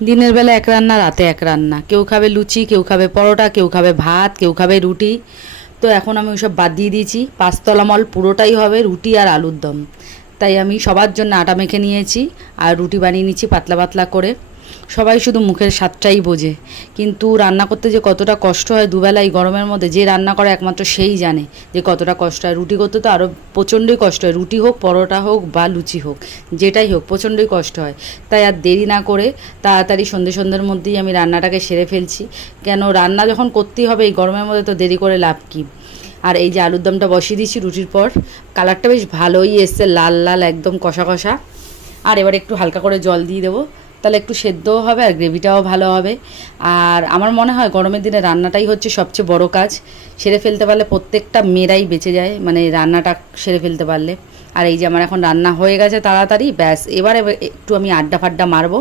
দিনের বেলা এক রান্না, রাতে এক রান্না। কেউ খাবে লুচি, কেউ খাবে পরোটা, কেউ খাবে ভাত, কেউ খাবে রুটি। তো এখন আমি ওইসব বাদ দিয়ে দিয়েছি। পাঁচতলা মল পুরোটাই হবে রুটি আর আলুর দম। তাই আমি সবার জন্য আটা মেখে নিয়েছি আর রুটি বানিয়ে নিচ্ছি পাতলা পাতলা করে। সবাই শুধু মুখের স্বাদটাই বোঝে, কিন্তু রান্না করতে যে কতটা কষ্ট হয় দুবেলা এই গরমের মধ্যে, যে রান্না করে একমাত্র সেই জানে যে কতটা কষ্ট হয়। রুটি করতে তো আরও প্রচণ্ডই কষ্ট হয়, রুটি হোক, পরোটা হোক বা লুচি হোক, যেটাই হোক প্রচণ্ডই কষ্ট হয়। তাই আর দেরি না করে তাড়াতাড়ি সন্ধ্যের মধ্যেই আমি রান্নাটাকে সেরে ফেলছি। কেন, রান্না যখন করতেই হবে এই গরমের মধ্যে, তো দেরি করে লাভ কী। আর এই যে আলুর দমটা বসিয়ে দিয়েছি রুটির পর, কালারটা বেশ ভালোই এসছে, লাল লাল একদম কষা কষা। আর এবার একটু হালকা করে জল দিয়ে দেবো, তাহলে একটু সেদ্ধও হবে আর গ্রেভিটাও ভালো হবে। আর আমার মনে হয় গরমের দিনে রান্নাটাই হচ্ছে সবচেয়ে বড় কাজ। সেরে ফেলতে পারলে প্রত্যেকটা মেয়েরাই বেঁচে যায়, মানে রান্নাটা সেরে ফেলতে পারলে। আর এই যে আমার এখন রান্না হয়ে গেছে তাড়াতাড়ি, ব্যাস এবার একটু আমি আড্ডা ফাড্ডা মারবো।